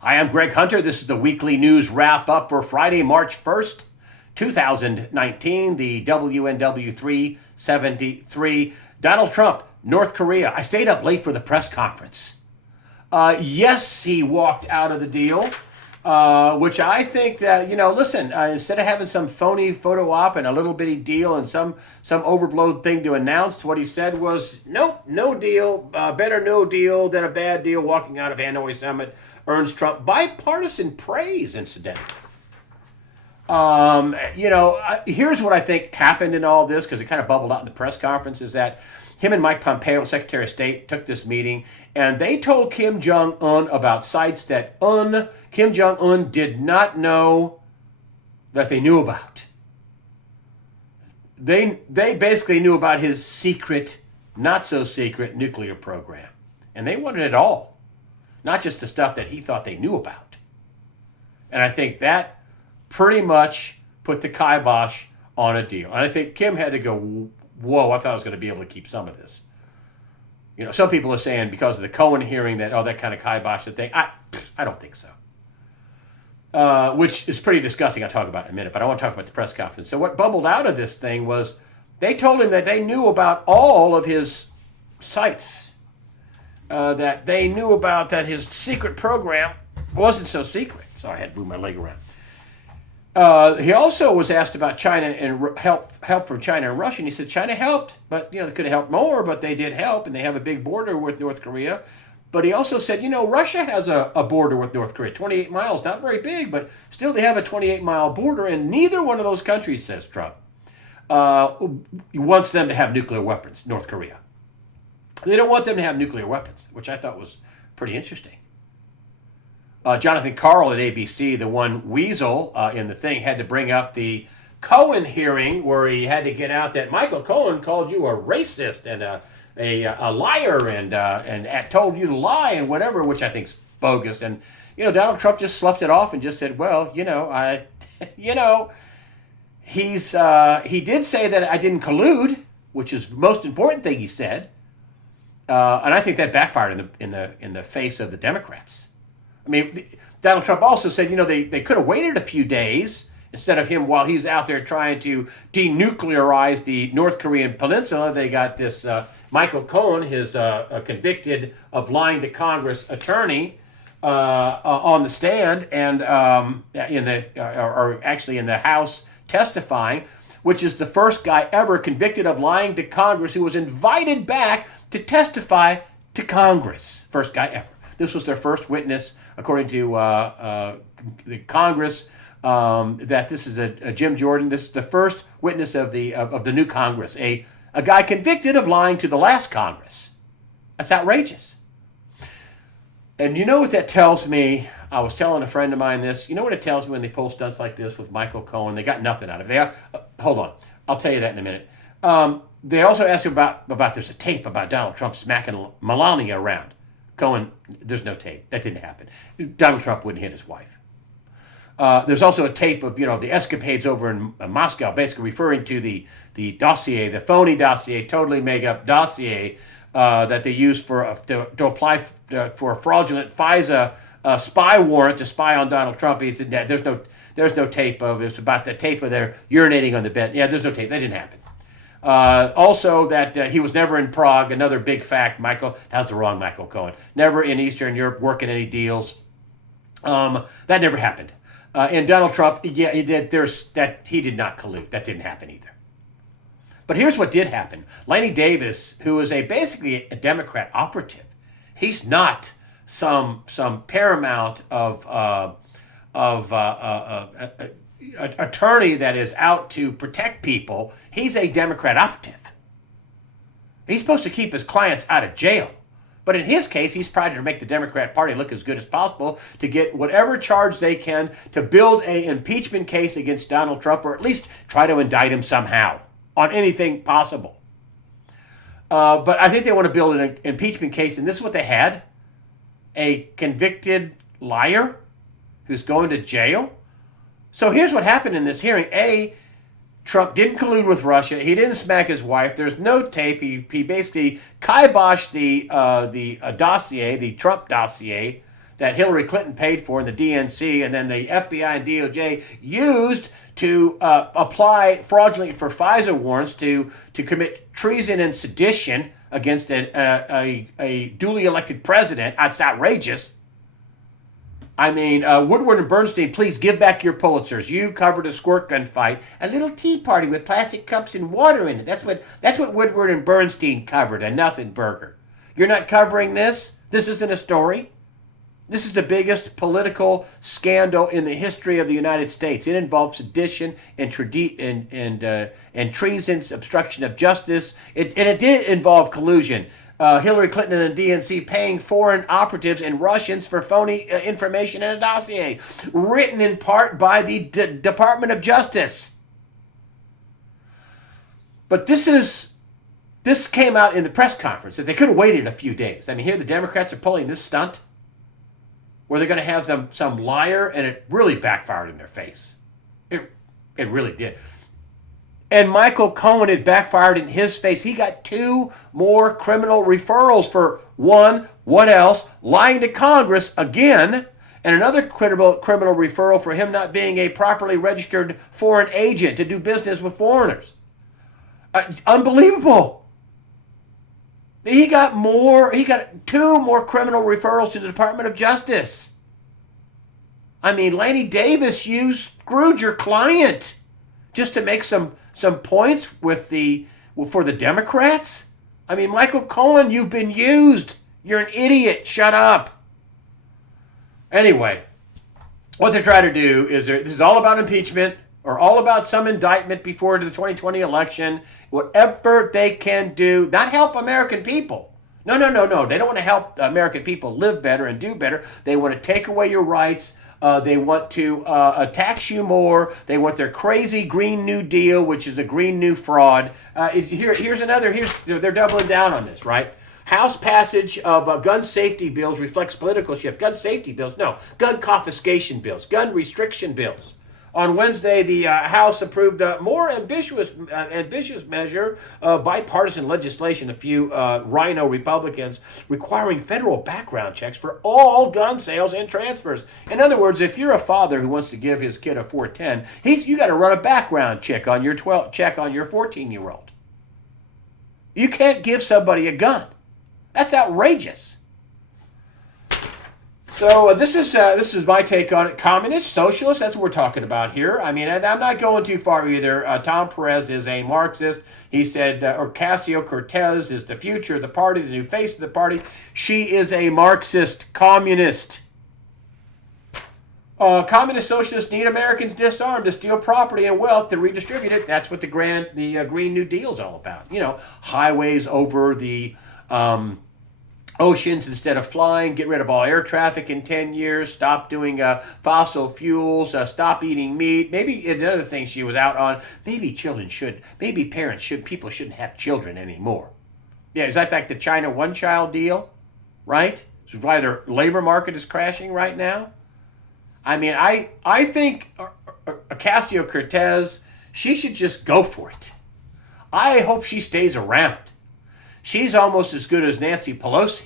Hi, I'm Greg Hunter. This is the weekly news wrap up for Friday, March 1st, 2019, the WNW 373. Donald Trump, North Korea. I stayed up late for the press conference. Yes, he walked out of the deal, which I think that, listen, instead of having some phony photo op and a little bitty deal and some overblown thing to announce, what he said was, nope, no deal, better no deal than a bad deal. Walking out of Hanoi summit earns Trump bipartisan praise, incidentally. Here's what I think happened in all this, because it kind of bubbled out in the press conference, is that him and Mike Pompeo, Secretary of State, took this meeting, and they told Kim Jong-un about sites that Kim Jong-un did not know that they knew about. They basically knew about his secret, not so secret nuclear program. And they wanted it all, not just the stuff that he thought they knew about. And I think that pretty much put the kibosh on a deal. And I think Kim had to go, whoa, I thought I was going to be able to keep some of this. Some people are saying because of the Cohen hearing that, that kind of kibosh the thing. I don't think so. Which is pretty disgusting. I'll talk about it in a minute, but I want to talk about the press conference. So what bubbled out of this thing was they told him that they knew about all of his sites, that they knew about that his secret program wasn't so secret. Sorry, I had to move my leg around. He also was asked about China and help from China and Russia, and he said China helped, but they could have helped more, but they did help, and they have a big border with North Korea. But he also said, Russia has a border with North Korea, 28 miles, not very big, but still they have a 28-mile border, and neither one of those countries, says Trump, wants them to have nuclear weapons, North Korea. They don't want them to have nuclear weapons, which I thought was pretty interesting. Jonathan Karl at ABC, the one weasel in the thing, had to bring up the Cohen hearing where he had to get out that Michael Cohen called you a racist and a liar and told you to lie and whatever, which I think's bogus. And Donald Trump just sloughed it off and just said, well, he did say that I didn't collude, which is the most important thing he said, and I think that backfired in the face of the Democrats. I mean, Donald Trump also said, they could have waited a few days instead of him while he's out there trying to denuclearize the North Korean peninsula. They got this Michael Cohen, his convicted of lying to Congress attorney, on the stand and actually in the House testifying, which is the first guy ever convicted of lying to Congress who was invited back to testify to Congress. First guy ever. This was their first witness, according to the Congress, that this is a Jim Jordan. This is the first witness of the new Congress, a guy convicted of lying to the last Congress. That's outrageous. And you know what that tells me? I was telling a friend of mine this. You know what it tells me when they pull stunts like this with Michael Cohen? They got nothing out of it. Hold on. I'll tell you that in a minute. They also asked about there's a tape about Donald Trump smacking Melania around. Cohen, there's no tape. That didn't happen. Donald Trump wouldn't hit his wife. There's also a tape of, the escapades over in Moscow, basically referring to the dossier, the phony dossier, totally made-up dossier that they used to apply for a fraudulent FISA spy warrant to spy on Donald Trump. He said, there's no tape of it. It's about the tape of their urinating on the bed. Yeah, there's no tape. That didn't happen. Also, that he was never in Prague. Another big fact, Michael. That's the wrong Michael Cohen. Never in Eastern Europe working any deals. That never happened. And Donald Trump, yeah, he did. He did not collude. That didn't happen either. But here's what did happen. Lanny Davis, who is basically a Democrat operative, he's not some paramount of attorney that is out to protect people. He's a Democrat operative. He's supposed to keep his clients out of jail. But in his case, he's trying to make the Democrat Party look as good as possible to get whatever charge they can to build an impeachment case against Donald Trump, or at least try to indict him somehow on anything possible. But I think they want to build an impeachment case, and this is what they had. A convicted liar who's going to jail. So here's what happened in this hearing. Trump didn't collude with Russia. He didn't smack his wife. There's no tape. He basically kiboshed the dossier, the Trump dossier, that Hillary Clinton paid for in the DNC, and then the FBI and DOJ used to apply fraudulently for FISA warrants to commit treason and sedition against a duly elected president. That's outrageous. I mean, Woodward and Bernstein, please give back your Pulitzers. You covered a squirt gun fight, a little tea party with plastic cups and water in it. That's what Woodward and Bernstein covered, a nothing burger. You're not covering this? This isn't a story? This is the biggest political scandal in the history of the United States. It involves sedition and treason, obstruction of justice. It did involve collusion. Hillary Clinton and the DNC paying foreign operatives and Russians for phony information in a dossier, written in part by the Department of Justice. But this came out in the press conference that they could have waited a few days. I mean, here the Democrats are pulling this stunt where they're going to have some liar, and it really backfired in their face. It really did. And Michael Cohen, it backfired in his face. He got 2 more criminal referrals for one, what else? Lying to Congress again, and another criminal referral for him not being a properly registered foreign agent to do business with foreigners. Unbelievable. He got 2 more criminal referrals to the Department of Justice. I mean, Lanny Davis, you screwed your client just to make some points for the Democrats. I mean, Michael Cohen, you've been used. You're an idiot. Shut up. Anyway, what they're trying to do is this is all about impeachment or all about some indictment before the 2020 election. Whatever they can do, not help American people. No. They don't want to help American people live better and do better. They want to take away your rights. They want to tax you more. They want their crazy Green New Deal, which is a Green New fraud. They're doubling down on this, right? House passage of gun safety bills reflects political shift. Gun safety bills? No. Gun confiscation bills. Gun restriction bills. On Wednesday, the House approved a more ambitious measure of bipartisan legislation, a few rhino Republicans, requiring federal background checks for all gun sales and transfers. In other words, if you're a father who wants to give his kid a 410, you got to run a background check on your 14-year-old. You can't give somebody a gun. That's outrageous. So this is my take on it. Communist, socialist, that's what we're talking about here. I mean, I'm not going too far either. Tom Perez is a Marxist. He said Ocasio-Cortez is the future of the party, the new face of the party. She is a Marxist communist. Communist socialists need Americans disarmed to steal property and wealth to redistribute it. That's what the Green New Deal is all about. You know, highways over the oceans instead of flying, get rid of all air traffic in 10 years, stop doing fossil fuels, stop eating meat. Maybe another thing she was out on, maybe people shouldn't have children anymore. Yeah, is that like the China one-child deal, right? This is why their labor market is crashing right now. I mean, I think Ocasio-Cortez, she should just go for it. I hope she stays around. She's almost as good as Nancy Pelosi.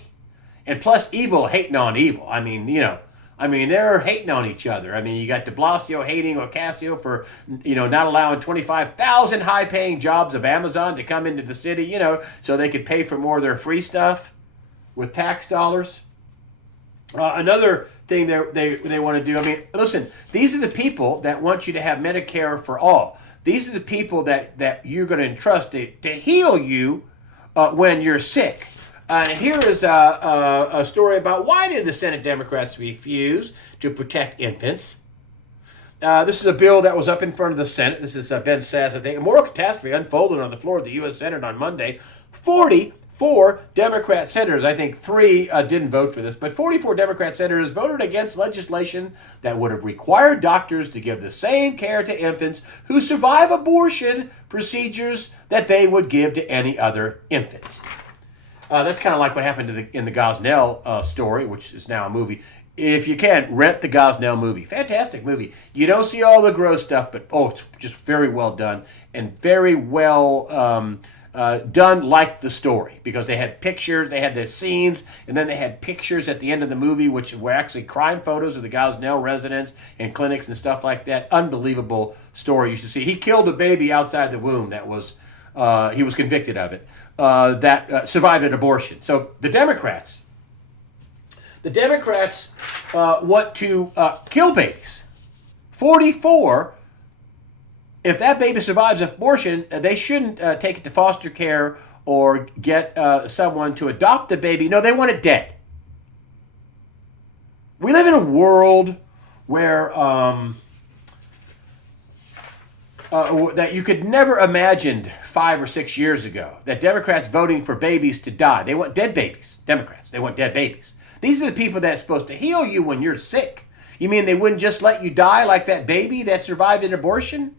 And plus, evil hating on evil. I mean, they're hating on each other. I mean, you got de Blasio hating Ocasio for, not allowing 25,000 high-paying jobs of Amazon to come into the city, so they could pay for more of their free stuff with tax dollars. Another thing they want to do, I mean, listen, these are the people that want you to have Medicare for all. These are the people that you're going to entrust to heal you when you're sick. Here is a story about why did the Senate Democrats refuse to protect infants. This is a bill that was up in front of the Senate. This is Ben Sass, I think. A moral catastrophe unfolded on the floor of the U.S. Senate on Monday. 44 Democrat senators, I think 3 didn't vote for this, but 44 Democrat senators voted against legislation that would have required doctors to give the same care to infants who survive abortion procedures that they would give to any other infant. That's kind of like what happened in the Gosnell story, which is now a movie. If you can, rent the Gosnell movie. Fantastic movie. You don't see all the gross stuff, but it's just very well done and very well done like the story, because they had pictures, they had the scenes, and then they had pictures at the end of the movie, which were actually crime photos of the Gosnell residence and clinics and stuff like that. Unbelievable story you should see. He killed a baby outside the womb that was, he was convicted of it, that survived an abortion. So the Democrats want to kill babies. 44, if that baby survives abortion, they shouldn't take it to foster care or get someone to adopt the baby. No, they want it dead. We live in a world where that you could never imagined 5 or 6 years ago, that Democrats voting for babies to die. They want dead babies. Democrats, they want dead babies. These are the people that's supposed to heal you when you're sick. You mean they wouldn't just let you die like that baby that survived an abortion?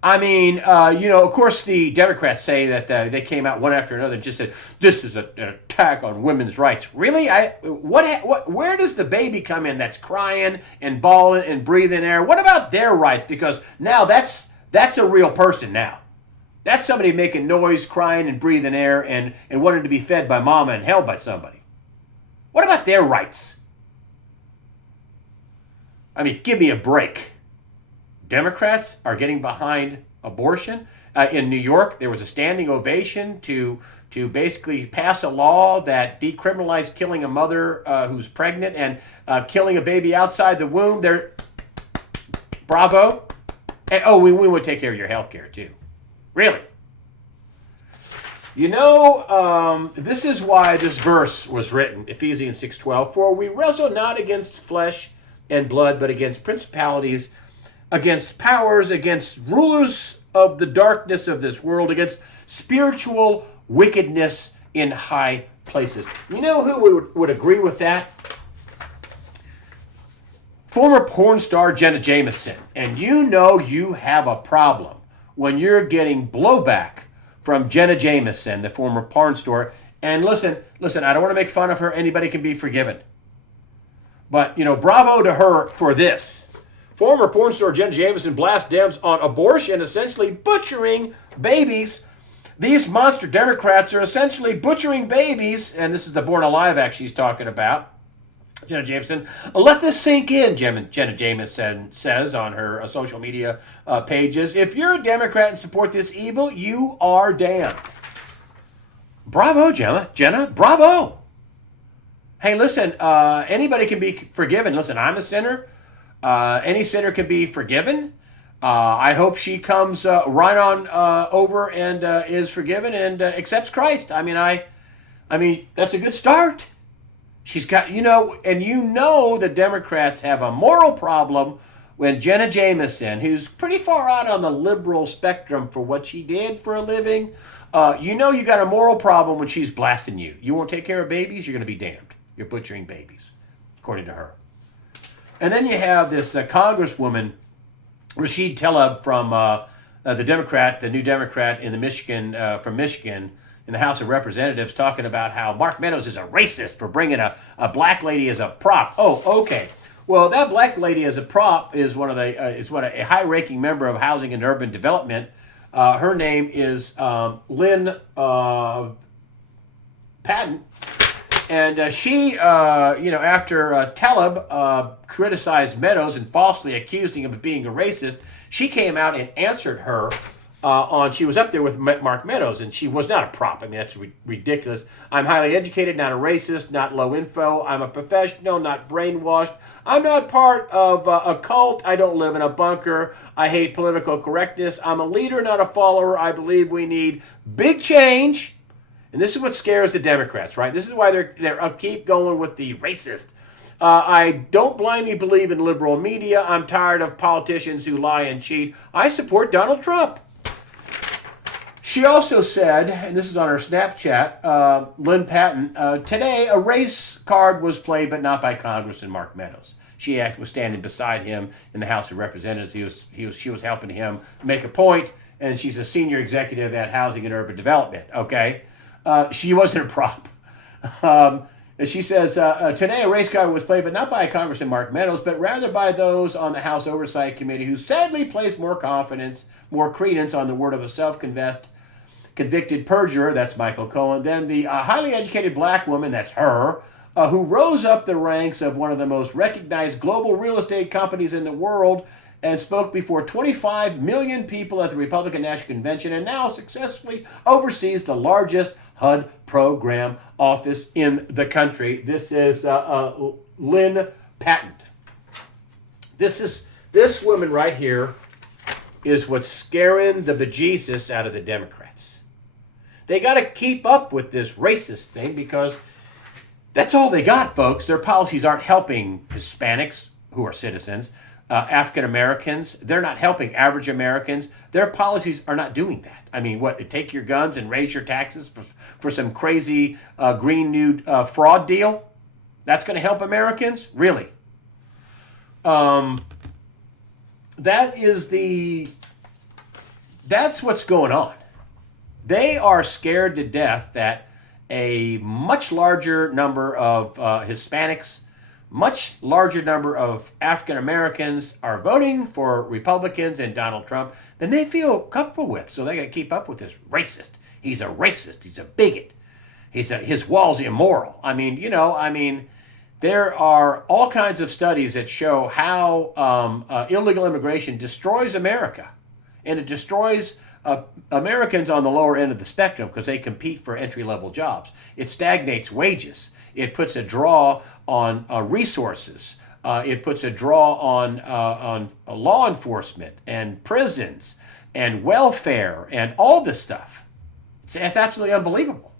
I mean, of course the Democrats say that they came out one after another and just said, this is an attack on women's rights. Really? Where does the baby come in that's crying and bawling and breathing air? What about their rights? Because now that's a real person now. That's somebody making noise, crying, and breathing air and wanting to be fed by mama and held by somebody. What about their rights? I mean, give me a break. Democrats are getting behind abortion. In New York, there was a standing ovation to basically pass a law that decriminalized killing a mother who's pregnant and killing a baby outside the womb. Bravo. And we would take care of your health care too. Really? This is why this verse was written, Ephesians 6:12. For we wrestle not against flesh and blood, but against principalities, against powers, against rulers of the darkness of this world, against spiritual wickedness in high places. You know who would agree with that? Former porn star Jenna Jameson. And you have a problem when you're getting blowback from Jenna Jameson, the former porn star. And listen, I don't want to make fun of her. Anybody can be forgiven. But, bravo to her for this. Former porn star Jenna Jameson blasts Dems on abortion, essentially butchering babies. These monster Democrats are essentially butchering babies, and this is the Born Alive Act she's talking about. Jenna Jameson, let this sink in, Jenna Jameson says on her social media pages. If you're a Democrat and support this evil, you are damned. Bravo, Jenna, bravo. Hey, listen, anybody can be forgiven. Listen, I'm a sinner. Any sinner can be forgiven. I hope she comes right on over and is forgiven and accepts Christ. I mean, that's a good start. She's got, the Democrats have a moral problem when Jenna Jameson, who's pretty far out on the liberal spectrum for what she did for a living, you got a moral problem when she's blasting you. You won't take care of babies, you're going to be damned. You're butchering babies, according to her. And then you have this Congresswoman, Rashid Tlaib from the new Democrat in Michigan, from Michigan, in the House of Representatives, talking about how Mark Meadows is a racist for bringing a black lady as a prop. Oh, okay. Well, that black lady as a prop is a high-ranking member of Housing and Urban Development. Her name is Lynn Patton. And she, after Tlaib criticized Meadows and falsely accused him of being a racist, she came out and answered her she was up there with Mark Meadows, and she was not a prop. I mean, that's ridiculous. I'm highly educated, not a racist, not low info. I'm a professional, not brainwashed. I'm not part of a cult. I don't live in a bunker. I hate political correctness. I'm a leader, not a follower. I believe we need big change. And this is what scares the Democrats, right? This is why they're keep going with the racist. I don't blindly believe in liberal media. I'm tired of politicians who lie and cheat. I support Donald Trump. She also said, and this is on her Snapchat, Lynn Patton, today a race card was played, but not by Congressman Mark Meadows. She was standing beside him in the House of Representatives. She was helping him make a point, and she's a senior executive at Housing and Urban Development, okay? She wasn't a prop. And she says, today a race card was played, but not by Congressman Mark Meadows, but rather by those on the House Oversight Committee who sadly place more credence on the word of a convicted perjurer, that's Michael Cohen, than the highly educated black woman, that's her, who rose up the ranks of one of the most recognized global real estate companies in the world and spoke before 25 million people at the Republican National Convention and now successfully oversees the largest HUD program office in the country. This is Lynn Patent. This woman right here is what's scaring the bejesus out of the Democrats. They got to keep up with this racist thing because that's all they got, folks. Their policies aren't helping Hispanics who are citizens, African Americans. They're not helping average Americans. Their policies are not doing that. I mean, what, take your guns and raise your taxes for some crazy Green New fraud deal? That's going to help Americans? Really? That's what's going on. They are scared to death that a much larger number of Hispanics, much larger number of African Americans are voting for Republicans and Donald Trump than they feel comfortable with. So they got to keep up with this racist. He's a racist. He's a bigot. His wall's immoral. There are all kinds of studies that show how illegal immigration destroys America, and it destroys Americans on the lower end of the spectrum because they compete for entry-level jobs. It stagnates wages. It puts a draw on resources. It puts a draw on law enforcement and prisons and welfare and all this stuff. It's absolutely unbelievable.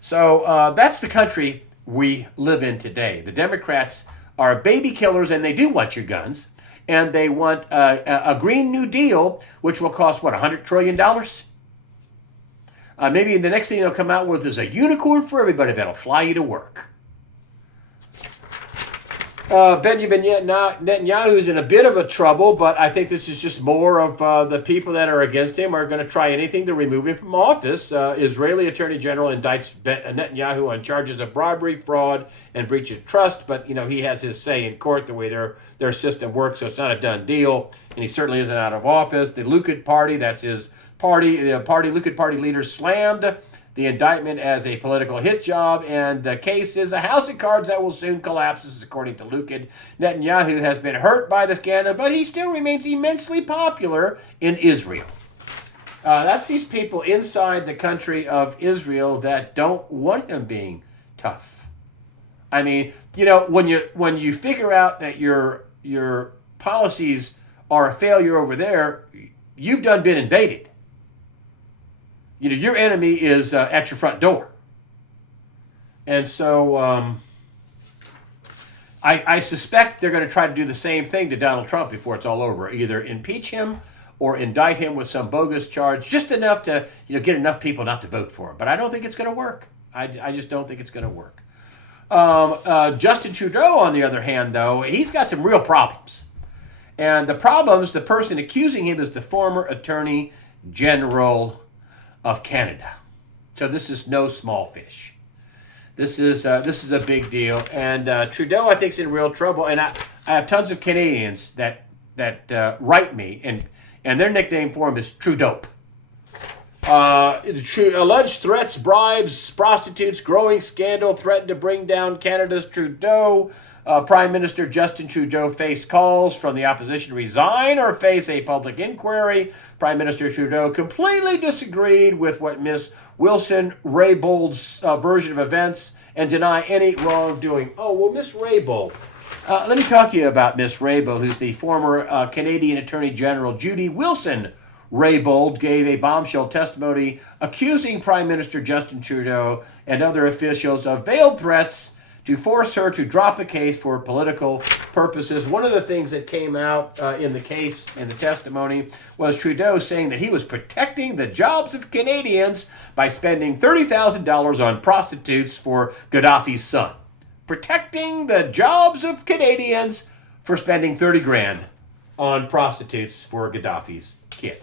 So that's the country we live in today. The Democrats are baby killers, and they do want your guns. And they want a Green New Deal, which will cost, what, $100 trillion? Maybe the next thing they'll come out with is a unicorn for everybody that'll fly you to work. Benjamin Netanyahu is in a bit of a trouble, but I think this is just more of the people that are against him are going to try anything to remove him from office. Israeli Attorney General indicts Netanyahu on charges of bribery, fraud, and breach of trust, but he has his say in court the way their system works, so it's not a done deal, and he certainly isn't out of office. The Likud Party, that's his party, Likud Party leader slammed the indictment as a political hit job, and the case is a house of cards that will soon collapse. This is according to Likud. Netanyahu has been hurt by the scandal, but he still remains immensely popular in Israel. That's these people inside the country of Israel that don't want him being tough. I mean, when you figure out that your policies are a failure over there, you've been invaded. Your enemy is at your front door. And so I suspect they're going to try to do the same thing to Donald Trump before it's all over. Either impeach him or indict him with some bogus charge, just enough to get enough people not to vote for him. But I don't think it's going to work. I just don't think it's going to work. Justin Trudeau, on the other hand, though, he's got some real problems. And the person accusing him is the former Attorney General of Canada. So this is no small fish. This is a big deal. And Trudeau, I think, is in real trouble. And I have tons of Canadians that write me, and their nickname for him is Trudeau. Alleged threats, bribes, prostitutes, growing scandal threatened to bring down Canada's Trudeau. Prime Minister Justin Trudeau faced calls from the opposition to resign or face a public inquiry. Prime Minister Trudeau completely disagreed with what Ms. Wilson-Raybould's version of events and deny any wrongdoing. Oh, well, Ms. Raybould. Let me talk to you about Ms. Raybould, who's the former Canadian Attorney General. Judy Wilson-Raybould gave a bombshell testimony accusing Prime Minister Justin Trudeau and other officials of veiled threats to force her to drop a case for political purposes. One of the things that came out in the case, in the testimony, was Trudeau saying that he was protecting the jobs of Canadians by spending $30,000 on prostitutes for Gaddafi's son. Protecting the jobs of Canadians for spending 30 grand on prostitutes for Gaddafi's kid.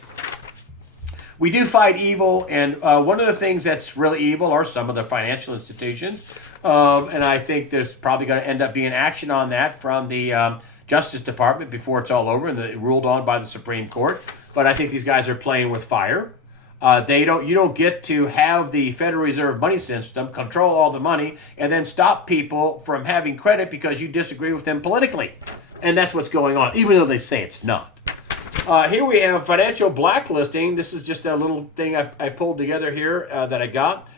We do fight evil, and one of the things that's really evil are some of the financial institutions. And I think there's probably going to end up being action on that from the Justice Department before it's all over and ruled on by the Supreme Court. But I think these guys are playing with fire. You don't get to have the Federal Reserve money system control all the money and then stop people from having credit because you disagree with them politically. And that's what's going on, even though they say it's not. Here we have financial blacklisting. This is just a little thing I pulled together here that I got.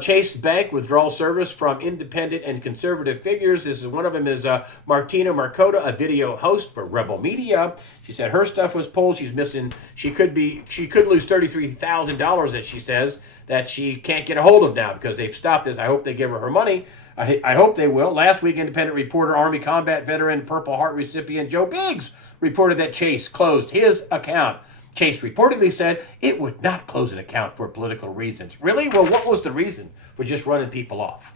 Chase Bank withdrawal service from independent and conservative figures. This is one of them is Martina Marcota, a video host for Rebel Media. She said her stuff was pulled. She's missing. She could lose $33,000 that she says that she can't get a hold of now because they've stopped this. I hope they give her money. I hope they will. Last week, independent reporter, Army combat veteran, Purple Heart recipient Joe Biggs reported that Chase closed his account. Chase reportedly said it would not close an account for political reasons. Really? Well, what was the reason for just running people off?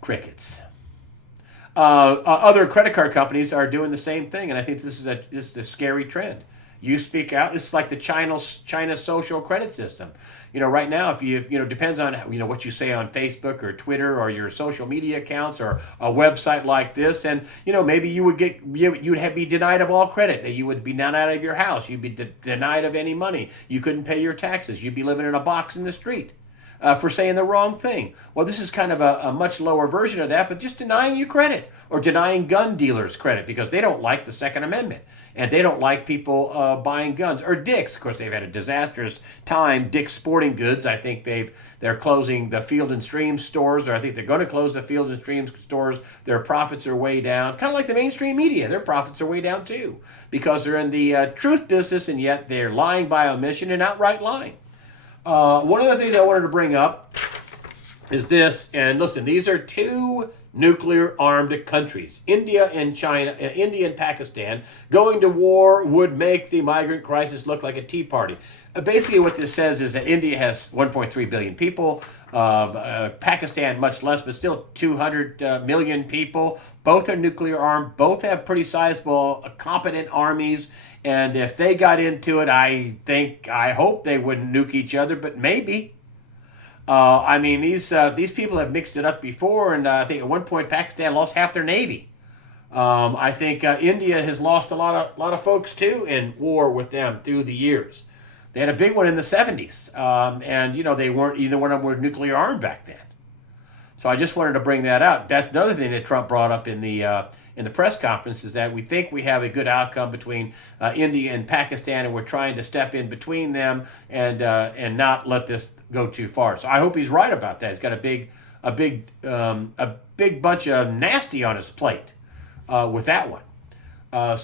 Crickets. Other credit card companies are doing the same thing, and I think this is a scary trend. You speak out. This is like the China social credit system. Right now, if you depends on what you say on Facebook or Twitter or your social media accounts or a website like this, and maybe you'd be denied of all credit. That you would be denied of your house. You'd be denied of any money. You couldn't pay your taxes. You'd be living in a box in the street for saying the wrong thing. Well, this is kind of a much lower version of that, but just denying you credit or denying gun dealers credit because they don't like the Second Amendment and they don't like people buying guns. Or Dick's, of course, they've had a disastrous time. Dick's Sporting Goods, I think they're closing the Field and Stream stores, or I think they're going to close the Field and Stream stores. Their profits are way down, kind of like the mainstream media. Their profits are way down too because they're in the truth business, and yet they're lying by omission and outright lying. One of the things I wanted to bring up is this, and listen, these are two nuclear-armed countries, India and Pakistan. Going to war would make the migrant crisis look like a tea party. Basically, what this says is that India has 1.3 billion people, Pakistan much less, but still 200 million people. Both are nuclear-armed. Both have pretty sizable, competent armies. And if they got into it, I hope they wouldn't nuke each other, but maybe. These people have mixed it up before, and I think at one point Pakistan lost half their navy. I think India has lost a lot of folks too in war with them through the years. They had a big one in the 70s, and they weren't either one of them were nuclear armed back then. So I just wanted to bring that out. That's another thing that Trump brought up in the press conference is that we think we have a good outcome between India and Pakistan, and we're trying to step in between them and not let this go too far. So I hope he's right about that. He's got a big bunch of nasty on his plate with that one. I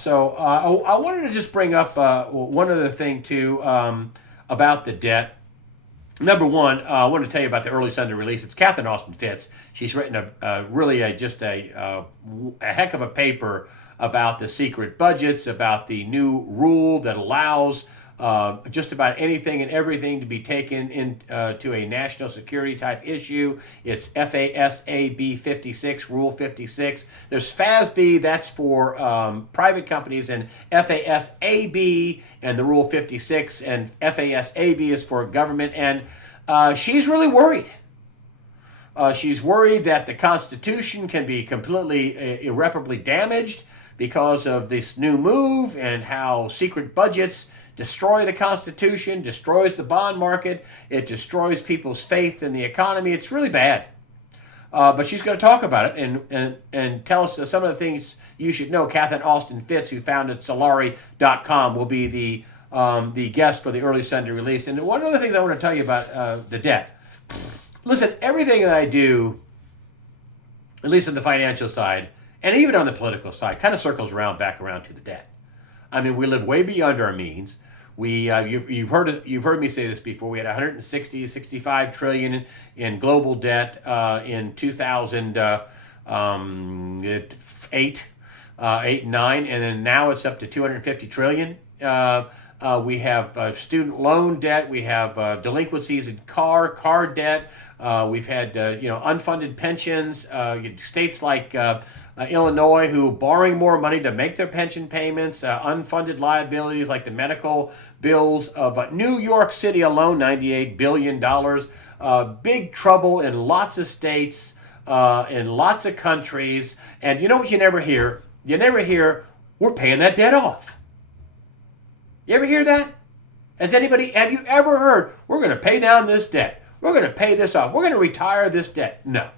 wanted to just bring up one other thing too about the debt. Number one, I want to tell you about the early Sunday release. It's Catherine Austin Fitts. She's written a heck of a paper about the secret budgets, about the new rule that allows just about anything and everything to be taken into a national security type issue. It's FASAB 56, Rule 56. There's FASB, that's for private companies, and FASAB and the Rule 56, and FASAB is for government. And she's really worried. She's worried that the Constitution can be completely irreparably damaged because of this new move and how secret budgets destroy the Constitution, destroys the bond market, it destroys people's faith in the economy. It's really bad. But she's going to talk about it and tell us some of the things you should know. Catherine Austin Fitts, who founded Solari.com, will be the guest for the early Sunday release. And one of the things I want to tell you about the debt. Listen, everything that I do, at least on the financial side, and even on the political side, kind of circles back around to the debt. I mean, we live way beyond our means. You've heard me say this before. We had 65 trillion in global debt in 2008, 8 and 9, and then now it's up to 250 trillion. We have student loan debt. We have delinquencies in car debt. We've had unfunded pensions. States like Illinois who borrowing more money to make their pension payments. Unfunded liabilities like the medical bills of New York City alone, $98 billion. Big trouble in lots of states, in lots of countries. And you know what you never hear? You never hear, we're paying that debt off. You ever hear that? Have you ever heard, we're going to pay down this debt. We're going to pay this off. We're going to retire this debt. No.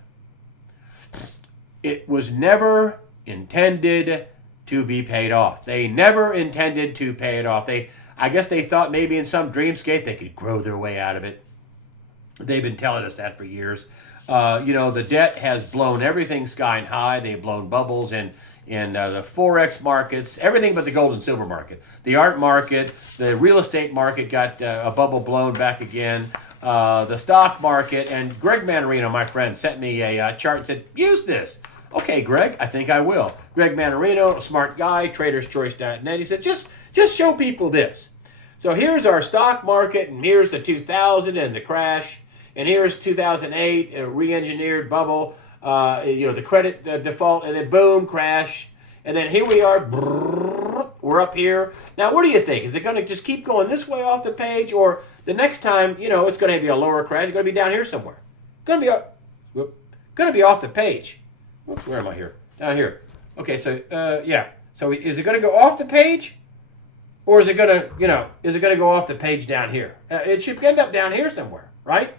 It was never intended to be paid off. They never intended to pay it off. I guess they thought maybe in some dreamscape they could grow their way out of it. They've been telling us that for years. The debt has blown everything sky high. They've blown bubbles in the Forex markets, everything but the gold and silver market. The art market, the real estate market got a bubble blown back again. The stock market, and Greg Manarino, my friend, sent me a chart and said, use this. Okay, Greg, I think I will. Greg Manarino, a smart guy, traderschoice.net, he said, just show people this. So here's our stock market, and here's the 2000 and the crash, and here's 2008, a re-engineered bubble, the credit default, and then boom, crash. And then here we are, we're up here. Now, what do you think? Is it going to just keep going this way off the page, or the next time, it's going to be a lower crash? It's going to be down here somewhere. Going to be off the page. Whoops, where am I here? Down here. Okay, so yeah. So is it going to go off the page, or is it going to go off the page down here? It should end up down here somewhere, right?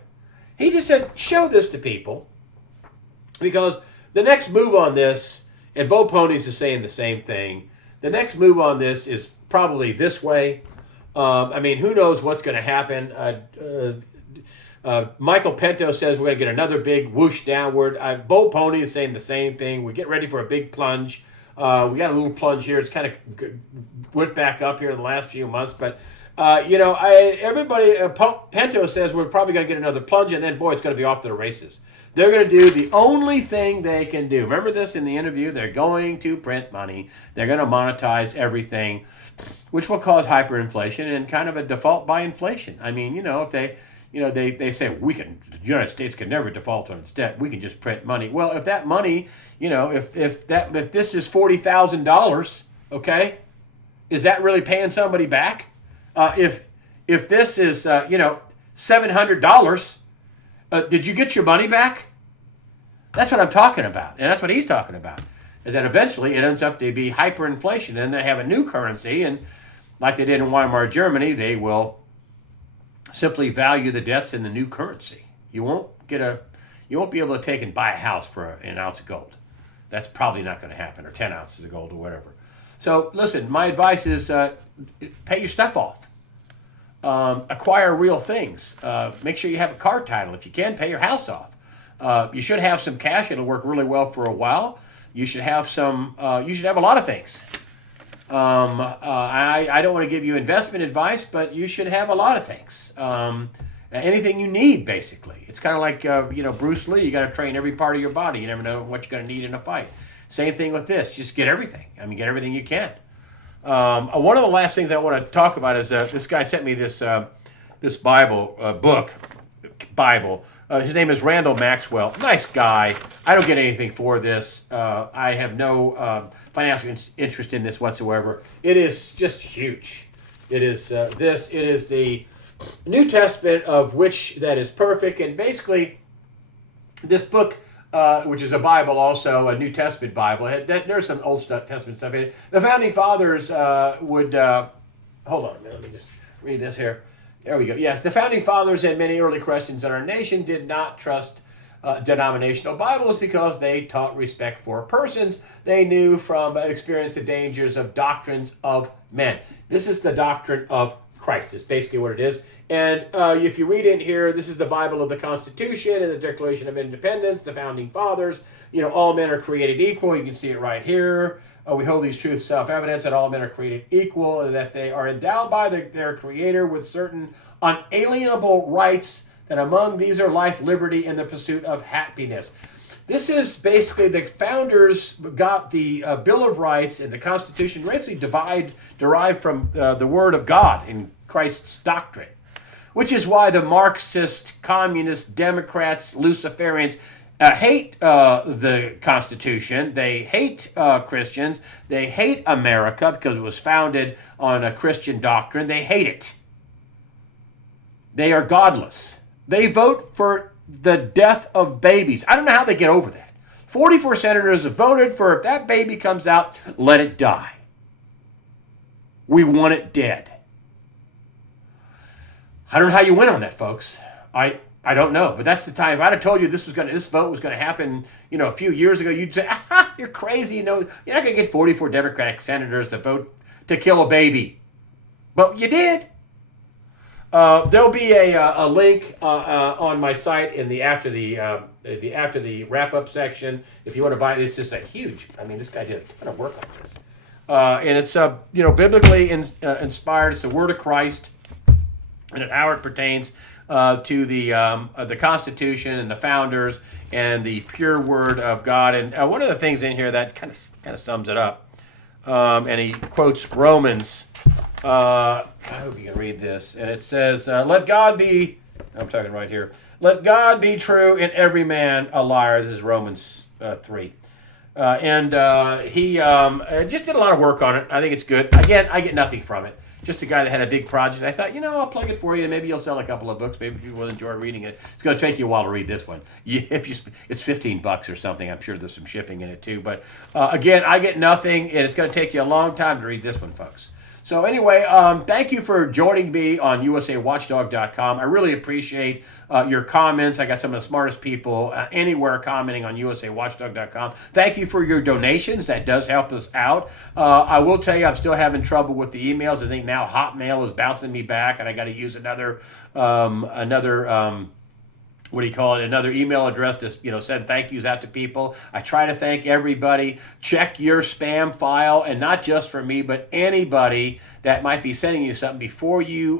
He just said, show this to people, because the next move on this, and Bo Ponies is saying the same thing. The next move on this is probably this way. Who knows what's going to happen? Michael Pinto says we're going to get another big whoosh downward. Bo Pony is saying the same thing. We get ready for a big plunge. We got a little plunge here. It's kind of went back up here in the last few months. But, Pinto says we're probably going to get another plunge, and then, boy, it's going to be off to the races. They're going to do the only thing they can do. Remember this in the interview? They're going to print money. They're going to monetize everything, which will cause hyperinflation and kind of a default by inflation. If they say the United States can never default on its debt. We can just print money. Well, if that money, if this is $40,000, okay, is that really paying somebody back? If this is $700, did you get your money back? That's what I'm talking about, and that's what he's talking about. Is that eventually it ends up to be hyperinflation, and they have a new currency, and like they did in Weimar Germany, they will simply value the debts in the new currency. You won't be able to take and buy a house for an ounce of gold. That's probably not going to happen, or 10 ounces of gold, or whatever. So listen, my advice is pay your stuff off. Acquire real things. Make sure you have a car title. If you can, pay your house off. You should have some cash. It'll work really well for a while. You should have you should have a lot of things. I don't want to give you investment advice, but you should have a lot of things. Anything you need, basically. It's kind of like, Bruce Lee. You got to train every part of your body. You never know what you're going to need in a fight. Same thing with this. Just get everything. Get everything you can. One of the last things I want to talk about is this guy sent me this Bible. His name is Randall Maxwell. Nice guy. I don't get anything for this. I have no financial interest in this whatsoever. It is just huge. It is this. It is the New Testament of which that is perfect. And basically, this book, which is a Bible also, a New Testament Bible, there's some Old Testament stuff in it. The Founding Fathers would... hold on a minute. Let me just read this here. There we go. Yes, the Founding Fathers and many early Christians in our nation did not trust denominational Bibles because they taught respect for persons. They knew from experience the dangers of doctrines of men. This is the doctrine of Christ. Is basically what it is. And if you read in here, this is the Bible of the Constitution and the Declaration of Independence, the Founding Fathers. All men are created equal. You can see it right here. We hold these truths self-evident that all men are created equal and that they are endowed by their Creator with certain unalienable rights, that among these are life, liberty, and the pursuit of happiness. This is basically the founders got the Bill of Rights and the Constitution basically derived from the Word of God in Christ's doctrine, which is why the Marxist, Communist, Democrats, Luciferians hate the Constitution. They hate Christians. They hate America because it was founded on a Christian doctrine. They hate it. They are godless. They vote for the death of babies. I don't know how they get over that. 44 senators have voted for if that baby comes out, let it die. We want it dead. I don't know how you win on that, folks. I don't know, but that's the time. If I'd have told you this vote was going to happen, a few years ago, you'd say, you're crazy. You're not going to get 44 Democratic senators to vote to kill a baby. But you did. There'll be a link on my site in the after the wrap up section if you want to buy this. It's a huge. I mean, this guy did a ton of work on this, and it's biblically inspired. It's the Word of Christ, and how it pertains to the Constitution and the founders and the pure Word of God. And one of the things in here that kind of sums it up, and he quotes Romans. I hope you can read this. And it says, let God be, I'm talking right here, let God be true and every man a liar. This is Romans 3. He just did a lot of work on it. I think it's good. Again, I get nothing from it. Just a guy that had a big project. I thought, I'll plug it for you, and maybe you'll sell a couple of books. Maybe people will enjoy reading it. It's going to take you a while to read this one. It's $15 or something. I'm sure there's some shipping in it too. But again, I get nothing, and it's going to take you a long time to read this one, folks. So anyway, thank you for joining me on USAWatchdog.com. I really appreciate your comments. I got some of the smartest people anywhere commenting on USAWatchdog.com. Thank you for your donations. That does help us out. I will tell you, I'm still having trouble with the emails. I think now Hotmail is bouncing me back, and I got to use another another email address to send thank yous out to people. I try to thank everybody. Check your spam file, and not just for me, but anybody that might be sending you something before you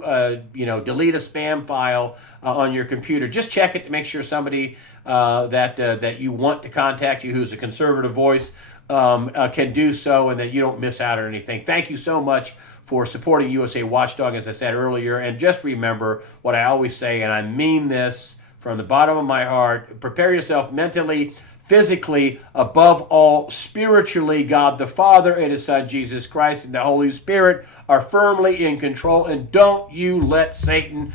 delete a spam file on your computer. Just check it to make sure somebody that you want to contact you, who's a conservative voice, can do so, and that you don't miss out on anything. Thank you so much for supporting USA Watchdog, as I said earlier. And just remember what I always say, and I mean this from the bottom of my heart: prepare yourself mentally, physically, above all, spiritually. God the Father and His Son, Jesus Christ, and the Holy Spirit are firmly in control. And don't you let Satan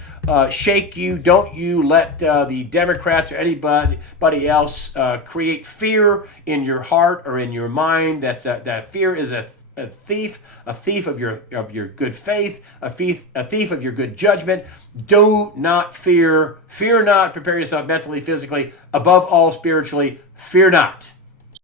shake you. Don't you let the Democrats or anybody else create fear in your heart or in your mind. That fear is a thief of your good faith, a thief of your good judgment. Do not fear. Fear not. Prepare yourself mentally, physically, above all, spiritually. Fear not.